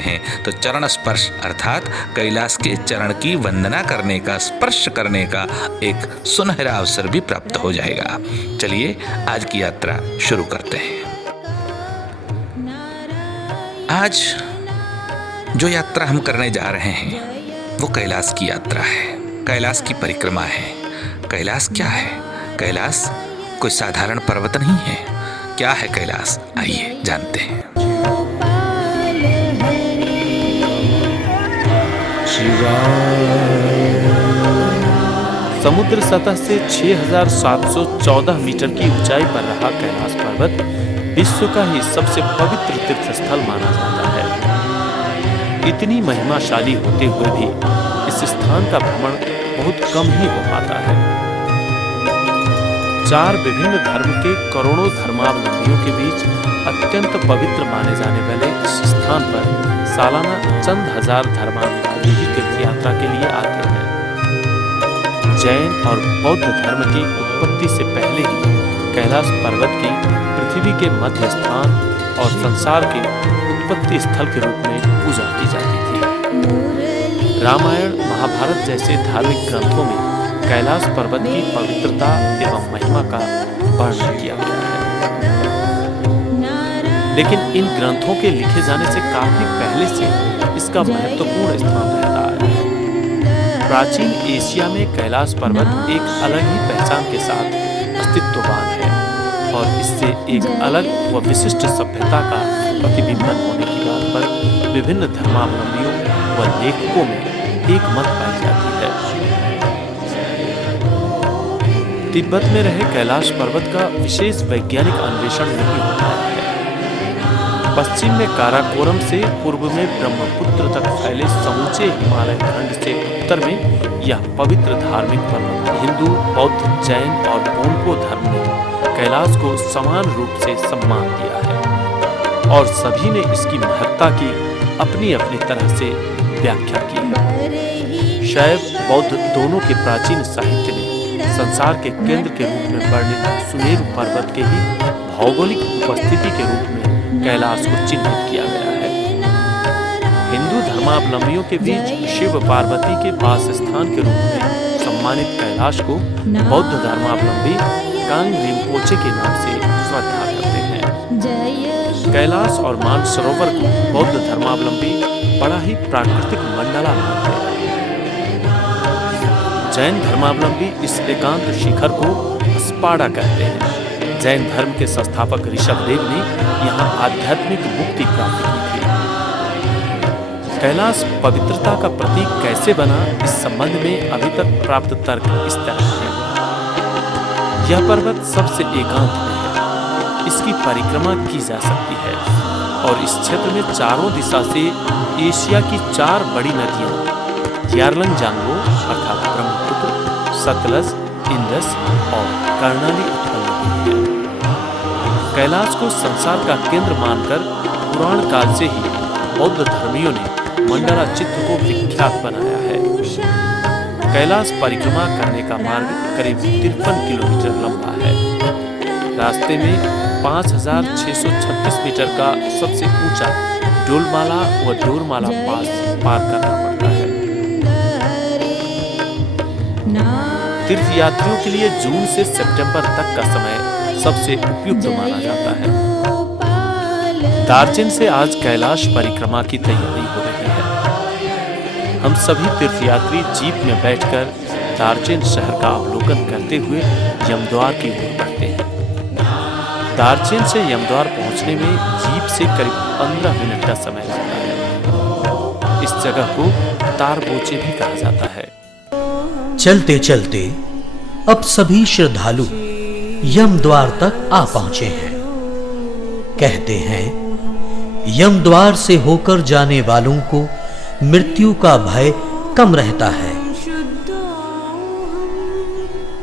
हैं तो चरण स्पर्श अर्थात कैलाश के चरण की वंदना करने का, स्पर्श करने का एक सुनहरा अवसर भी प्राप्त हो जाएगा। चलिए आज की यात्रा शुरू करते हैं। आज जो यात्रा हम करने जा रहे हैं वो कैलाश की यात्रा है, कैलाश की परिक्रमा है। कैलाश क्या है? कैलाश कोई साधारण पर्वत नहीं है। क्या है कैलाश? आइए जानते हैं। समुद्र सतह से 6,714 मीटर की ऊंचाई पर रहा कैलाश पर्वत विश्व का ही सबसे पवित्र तीर्थ स्थल माना जाता है। इतनी महिमाशाली होते हुए भी इस स्थान का भ्रमण बहुत कम ही हो पाता है। 4 विभिन्न धर्म के करोड़ों धर्मावलंबियों के बीच अत्यंत पवित्र माने जाने वाले इस स्थान पर सालाना चंद हजार धर्मावलंबी ही तीर्थ यात्रा के लिए आते हैं। जैन और बौद्ध धर्म की उत्पत्ति से पहले ही कैलाश पर्वत की पृथ्वी के मध्य स्थान और संसार के उत्पत्ति स्थल के रूप में पूजा की जाती थी। रामायण, महाभारत जैसे धार्मिक ग्रंथों में कैलाश पर्वत की पवित्रता एवं महिमा का वर्णन किया गया है। लेकिन इन ग्रंथों के लिखे जाने से काफी पहले से इसका महत्वपूर्ण स्थान रहता है। प्राचीन एशिया में कैलाश पर्वत एक अलग ही पहचान के साथ अस्तित्ववान है और इससे एक अलग व विशिष्ट सभ्यता का प्रतिबिंबन होने की बात पर विभिन्न धर्मावलंबियों व लेखकों में एक मत पाई जाती है। तिब्बत में रहे कैलाश पर्वत का विशेष वैज्ञानिक अन्वेषण नहीं हो पाया है। पश्चिम में काराकोरम से पूर्व में ब्रह्मपुत्र तक फैले समूचे हिमालय खंड से उत्तर में यह पवित्र धार्मिक पर्वत हिंदू, बौद्ध, जैन और बोंको धर्म ने कैलाश को समान रूप से सम्मान दिया है और सभी ने इसकी महत्ता की अपनी अपनी तरह से व्याख्या की है। शैव बौद्ध दोनों के प्राचीन साहित्य में संसार के केंद्र के रूप में वर्णित सुमेरु पर्वत के ही भौगोलिक उपस्थिति के रूप में कैलाश को चिन्हित किया गया है। हिंदू धर्मावलंबियों के बीच शिव पार्वती के वास स्थान के रूप में सम्मानित कैलाश को बौद्ध धर्मावलंबी कांग रिम्पोचे के नाम से श्रद्धा करते हैं। कैलाश और मानसरोवर को बौद्ध धर्मावलंबी बड़ा ही प्राकृतिक मंडला मानते हैं। जैन धर्मावलंबी इस एकांत शिखर को स्पाडा कहते हैं। जैन धर्म के संस्थापक ऋषभदेव ने यहाँ आध्यात्मिक मुक्ति प्राप्त की थी। कैलाश पवित्रता का प्रतीक कैसे बना, इस संबंध में अभी तक प्राप्त तर्क इस तरह है। यह पर्वत सबसे एकांत में है, इसकी परिक्रमा की जा सकती है और इस क्षेत्र में चारों दिशा से एशिया की 4 बड़ी नदियां यारलंग-जांगो अर्थात ब्रह्मपुत्र, सतलज, इंडस और कर्णाली उत्पन्न हुई है। कैलाश को संसार का केंद्र मानकर पुराण काल से ही बौद्ध धर्मियों ने मंडला चित्र को विख्यात बनाया है। कैलाश परिक्रमा करने का मार्ग करीब 53 किलोमीटर लंबा है। रास्ते में 5,636 मीटर का सबसे ऊंचा डोलमाला व डोरमाला पास पार करना पड़ता है। तीर्थयात्रियों के लिए जून से सितंबर तक का समय सबसे उपयुक्त माना जाता है। दार्जिलिंग से आज कैलाश परिक्रमा की तैयारी हो रही है। हम सभी तीर्थयात्री जीप में बैठकर दार्जिलिंग शहर का अवलोकन करते हुए यमद्वार की ओर बढ़ते हैं। दार्जिलिंग से यमद्वार पहुंचने में जीप से करीब 15 मिनट का समय लगता है। इस जगह को तारबोचे भी कहा जाता है। चलते चलते अब सभी श्रद्धालु यमद्वार तक आ पहुंचे हैं। कहते हैं यमद्वार से होकर जाने वालों को मृत्यु का भय कम रहता है।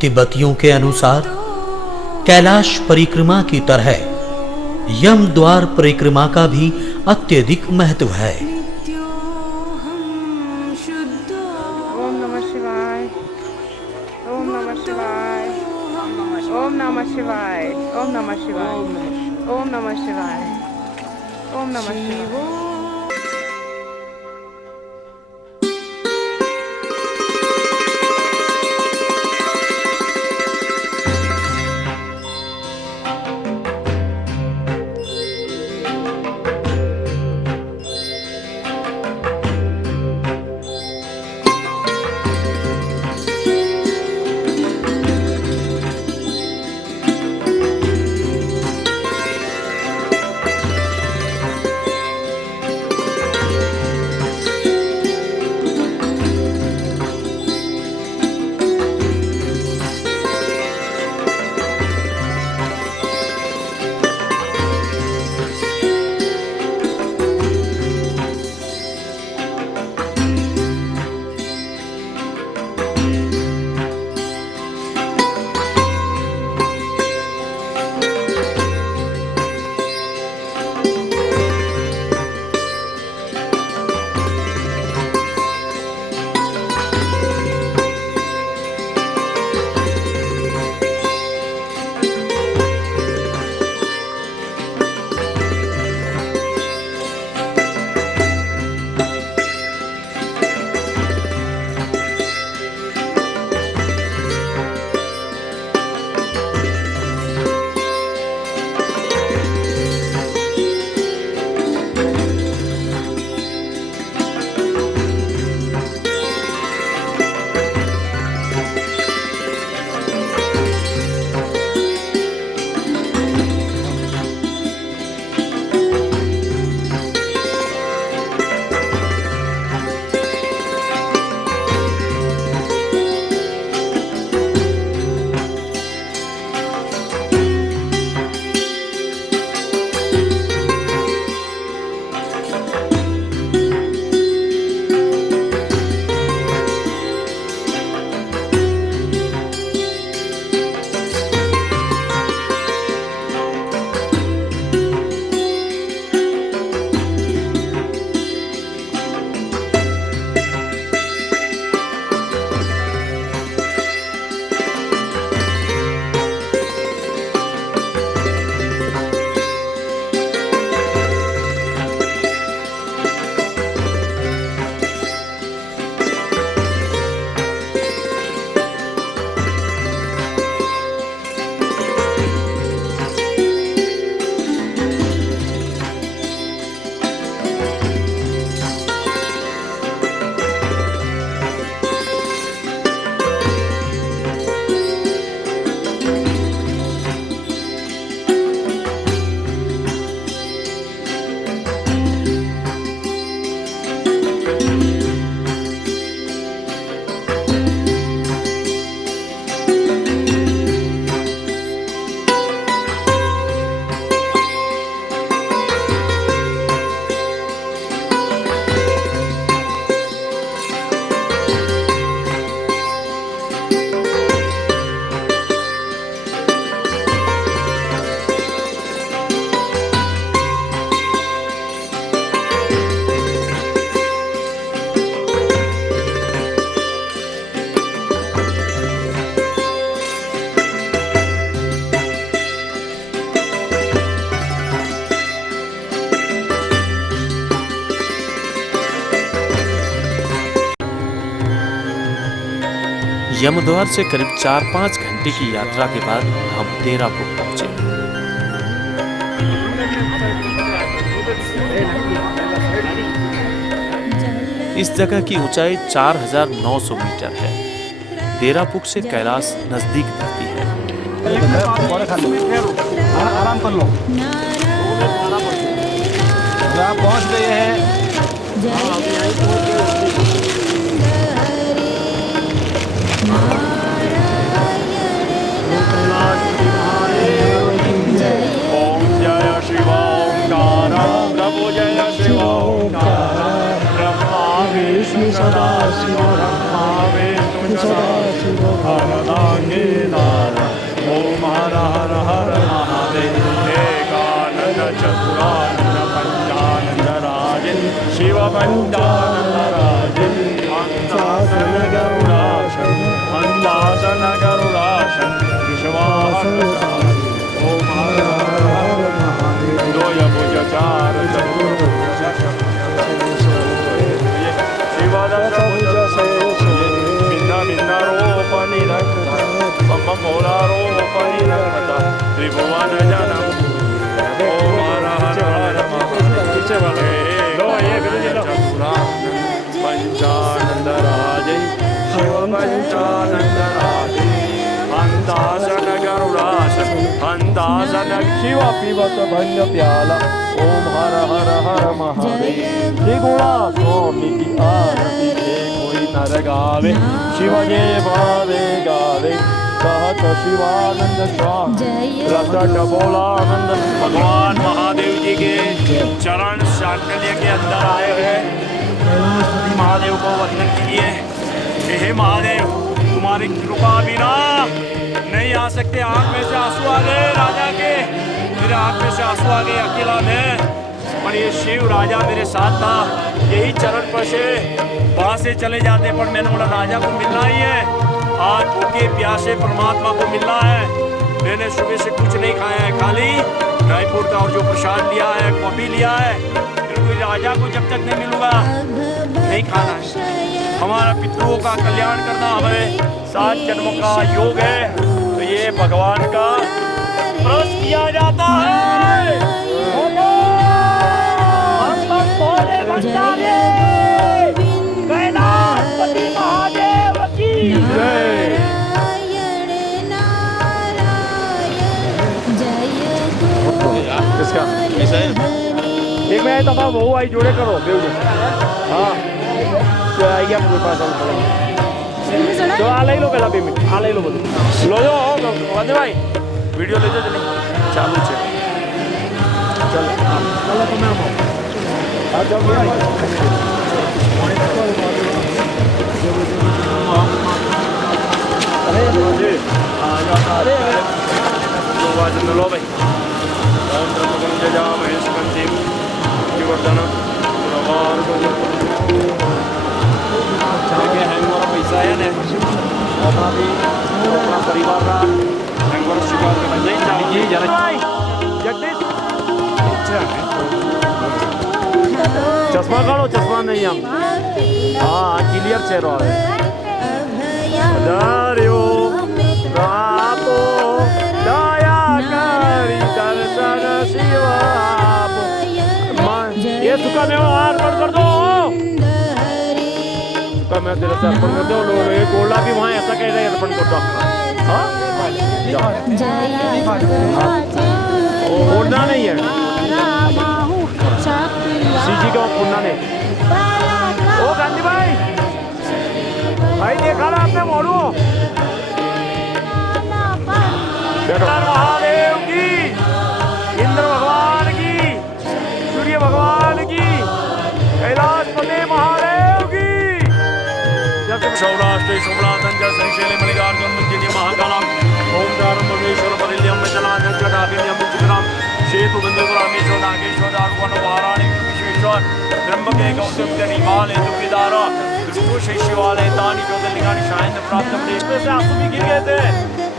तिब्बतियों के अनुसार कैलाश परिक्रमा की तरह यमद्वार परिक्रमा का भी अत्यधिक महत्व है। ओम नमः शिवाय, ओम नमः शिवाय, ओम नमः शिवाय, ओम नमः शिवाय, ओम नमः शिवाय, ओम नमः शिवाय। यमद्वार से करीब 4-5 घंटे की यात्रा के बाद हम देरापुर पहुंचे। इस जगह की ऊंचाई 4900 मीटर है। देरापुर से कैलाश नजदीक दिखती है। आराम कर लो। आप पहुंच गए हैं। ओम जय शिव ओंकार प्रभु जय शिव ओंकार ब्रह्मा विष्णु सदा शिव ब्रह्मा विष्णु सदा शिव हरदांगे नारा ओम हर हर हर महादेव एकानंद चतुरानंद पंचानंद राजे शिव पंचानंद राजे अंदासन गरुड़ासन अंदासन गरुड़ासन विश्वासन ओम हर हर हर महादेव दोय भुज चार चतुर्भुज शिवदत्त भुज भिन्न भिन्न रूप निरंतर मम भोला रूप निरंतर त्रिभुवन जनम ओम हर हर हर महादेव पंचानंद राजे शिव पंचानंद राजे अंदासन गरुड़ासन अंदासन शिव पिबत भंग प्याला ओम हर हर हर महादेव त्रिगुणा स्वामी की आरती कोई नर गावे शिव जय भावे गावे कहत शिवानंद स्वामी रसट बोलानंद। भगवान महादेव जी के चरण शाकल्य के अंदर आए हैं। कैलाशपति महादेव को वंदन कीजिए। हे महादेव तुम्हारी कृपा बिना नहीं आ सकते। आंख में से आंसू आ गए राजा के, मेरे आंख में से आंसू आ गए अकेला मैं, पर ये शिव राजा मेरे साथ था। यही चरण पर से वहाँ से चले जाते, पर मैंने बोला राजा को मिलना ही है। आज भूखे प्यासे परमात्मा को मिलना है। मैंने सुबह से कुछ नहीं खाया है, खाली ड्राई फ्रूट का और जो प्रसाद लिया है, कॉफी लिया है। क्योंकि राजा को जब तक नहीं मिलूंगा नहीं खाना है। हमारा पितरों का कल्याण करना हमें 7 जन्मों का योग है, तो ये भगवान का व्रत किया जाता है। कैलाशपति महादेव की जय। कैसा है? एक मैं दफा वो आई जोड़े करो बेवजो। हाँ तो आई गया मेरे पास तो आ ले लो पहला पेमेंट आ ले लो बोलो लो जो वंदे भाई वीडियो ले जो चले चालू छे चल चलो तो मैं आ जाओ भाई अरे जी आ जा अरे तो आज लो भाई ओम ब्रह्म जय महेश कंसी वर्धन प्रवार को के हैंगवर पैसा है ने अपना भी अपना परिवार का हैंगवर स्वीकार करना चाहिए। जी जरा जगदीश चश्मा काढ़ो, चश्मा नहीं हम हाँ क्लियर चेहरा है। दारियो रापो दया करी दर्शन शिवापो ये सुखा में हार कर दो तो मैं तेरे से अर्पण कर दो। लोग ये गोला भी वहाँ ऐसा कह रहे हैं अर्पण कर दो। हाँ फोड़ना नहीं है सीजी का फोड़ना नहीं। ओ गांधी भाई भाई देखा ना आपने मोड़ू महादेव की, इंद्र भगवान की, सूर्य भगवान की, कैलाशपति महादेव की। सौराष्ट्र सोमनाथन श्रीशैले मल्लिकार्जुन मुंजिनी महाकालम ओम दारम महेश्वर परिल्यम चलान जटाभिन्यम चित्रम शेतु बंधुरामेश्वर नागेश्वर दारुवन वाराणि विश्वेश्वर ब्रह्मके गौतम हिमालय दुखिदार विष्णु शिवालय तानी ज्योतिर्लिंगानि शायन प्राप्त इसमें से आंसू भी गिर गए थे।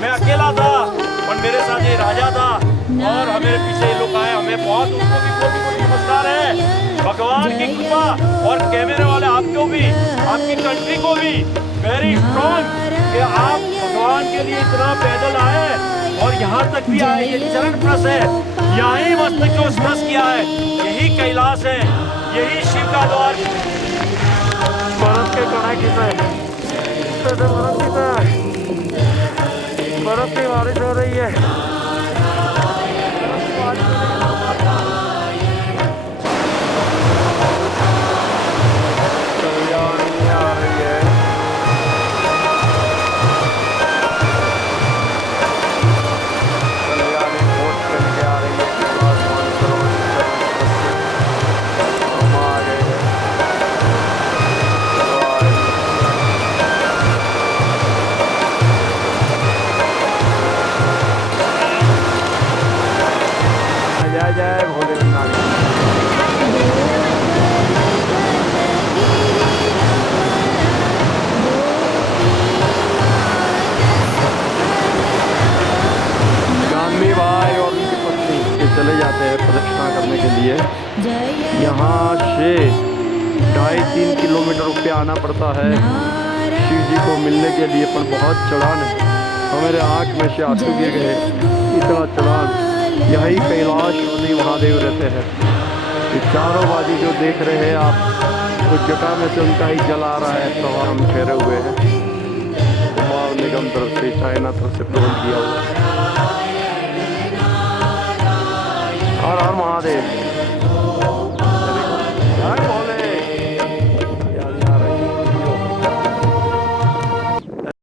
मैं अकेला था और मेरे साथ ये राजा था और हमें पीछे लोग आए, हमें बहुत उनको भी कोटि कोटि नमस्कार है। भगवान की कृपा और कैमरे वाले आपको भी आपकी कंट्री को भी वेरी स्ट्रॉन्ग कि आप भगवान के लिए इतना पैदल आए और यहाँ तक भी आए। ये चरण स्पर्श है, यहाँ ही मस्तक को स्पर्श किया है, यही कैलाश है, यही शिव का द्वार। बर्फ के कड़ा किसे बर्फ की बारिश हो रही है। कल्याणी आ रही है। कल्याणी बहुत चल के आ रही है। हम आ गए हैं। जय जय भोलेनाथ। गांधी भाई और उनकी पत्नी ये चले जाते हैं प्रदक्षिणा करने के लिए। यहाँ से 2.5-3 किलोमीटर पे आना पड़ता है शिव जी को मिलने के लिए, पर बहुत चढ़ान है। हमारे आँख में से आंसू गिर गए, इतना चढ़ान। यही कैलाश श्री महादेव रहते हैं। ये चारों बाजू जो देख रहे हैं आप, उस जगह में से उनका ही जल आ रहा है। तो हम ठहरे हुए हैं, कुमार निगम तरफ से, चाइना तरफ से प्रबंध किया हुआ। हर हर महादेव।